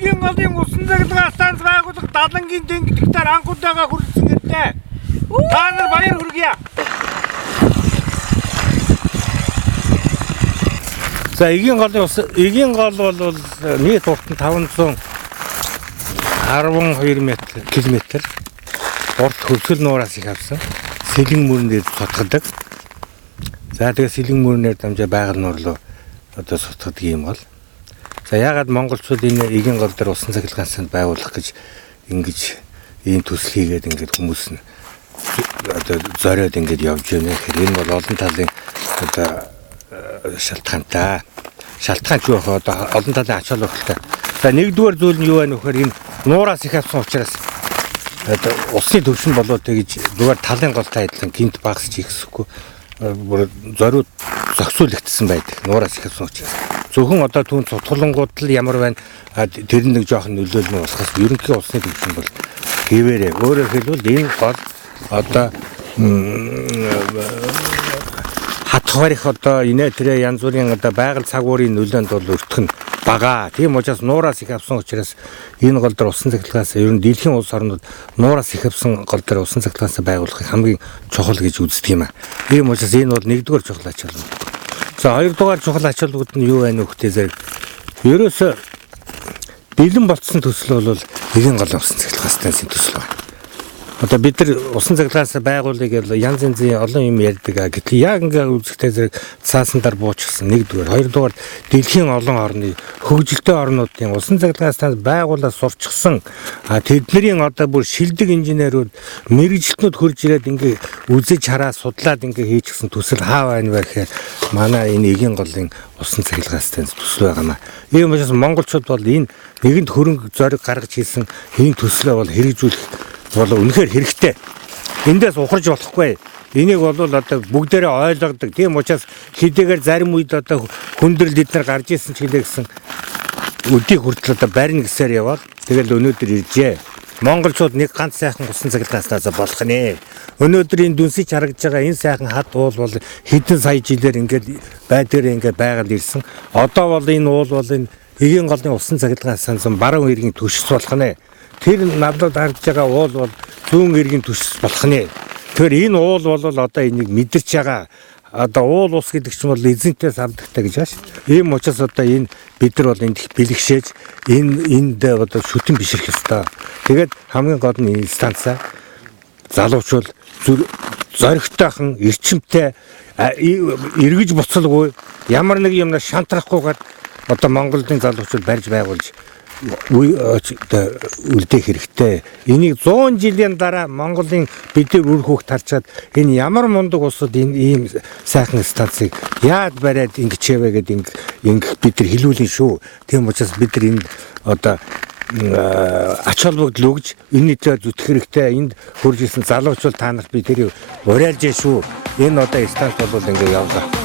Эгийн голын усан цахилгаан станц байгуулах Далангийн дэнгитгээр анхудаага хүрэлцэн гэртээ. Та нар баяр хүргье. За эгийн гол бол нийт урт нь 512 км. Урт хөвсгөл нуураас их авсан. Сэлэн мөрнөөр сутгадаг. За тэгээ сэлэн мөрнөөр дамжаа байгаль нуур руу одоо сутгадаг юм бол. За яагаад монголчууд энэ эгийн гол дээр усан цахилгаан станц байгуулах гэж ингэж ийм төсөл хийгээд ингээд хүмүүс нь одоо зориод ингээд явж байна гэхээр энэ бол олон талын одоо шалтгаантай. Шалтгаан ч байх одоо олон талын ач холбогдолтой. За нэгдүгээр зүйл нь юу вэ нөхөр энэ нуураас их авсан учраас одоо усны төвшин болоод тэгж зүгээр талын голтой адилхан гинт багасч ихсэхгүй зориуд зохицуулагдсан байдаг. Нуураас их авсан учраас. Зөвхөн одоо түүн цутгалангууд л ямар байна тэр нэг жоохон нөлөөлнө болохоос ерөнхий усны төвшин бол хэвээрээ. Өөрөөр хэлбэл энэ гол одоо хатхарих одоо инээ тэрэ янз бүрийн одоо байгаль цагуурын нөлөөнд бол өртөх нь бага. Тийм учраас нуураас их авсан учраас энэ гол дээр усан цахилгаанаас ер нь дэлхийн улс орнууд нуураас их авсан гол дээр усан цахилгаанаас байгуулахыг хамгийн чухал гэж үздэг юм аа. Тийм учраас энэ бол нэгдүгээр чухал ач холбогдол. За хоёрдугаар чухал ач холбогдол нь юу байна вэ хөхтэй зэрэг. Ерөөсө бэлэн болцсон төсөл бол эгийн голын усан цахилгаан станцын төсөл байна. Одоо бид нар усан цахилгаанаас байгуулъя гэж янз янзын олон юм ярьдаг. Гэтэл яг ингээ үзэхдээ зэрэг цаасандар буучсан нэгдүгээр. Хоёрдугаар дэлхийн олон орны хөгжилтэй орнуудын усан цахилгаан станц байгуулаад сурчсан тэднэрийн одоо бүр шилдэг инженерүүд мэрэгжилтнүүд хурж ирээд ингээ үзэж хараа судлаад ингээ хийчихсэн төсөл хаа байна вэ гэхээр манай энэ эгийн голын усан цахилгаан станц төсөл байгаамаа. Ийм учраас монголчууд бол энэ нэгэнд хөрөнгө зориг гаргаж хийсэн энэ төслөө бол хэрэгжүүлэх бол үнэхээр хэрэгтэй. Эндээс ухарж болохгүй. Энийг бол одоо бүгдээрээ ойлгодог. Тийм учраас хэдийгээр зарим үед одоо хүндрэл эднэр гарч ирсэн ч хэлээ гэсэн өдийг хүртэл одоо барина гэсээр яваад тэгэл өнөөдөр иржээ. Монголчууд нэг ганц сайхан усан цахилгаанаас болох нэ. Өнөөдөр энэ дүнсэж харагдж байгаа энэ сайхан хад уул бол хэдэн сая жилээр ингээд байдгаар ингээд байгаад ирсэн. Одоо бол энэ уул бол энэ эгийн голын усан цахилгаан станц баруун иргэн түшс болох нэ. Тэр надад харж байгаа уул бол зүүн иргэн түшс болох нэ. Тэгэхээр энэ уул бол одоо энийг мэдэрч байгаа. Одоо уул ус гэдэг чинь бол эзэнтэй савдагтай гэж байна. Ийм учраас одоо энэ бид нар бол энд бэлгшээж энд одоо шүтэн бишрэх ёстой. Тэгээд хамгийн гол нь энэ станцаа залуучвал зоригтойхон эрчимтэй эргэж буцалгүй ямар нэг юмнаас шантрахгүйгээр одоо Монголын залуучууд барьж байгуулж үлдээх хэрэгтэй. Энийг 100 жилийн дараа Монголын бидний үр хүүхд харчаад энэ ямар мундаг улсууд энэ ийм сайхан станцыг яад бариад ингэчээвэ гэдэг ингэ бид нар хэлүүлэн шүү. Тийм учраас бид нар энд одоо ач холбогдол өгж энэ нийтээ зүтгэх хэрэгтэй. Энд хурж исэн залуучууд та нарт би тэрийг уриалж шүү. Энэ одоо станц бол ингэ явлаа.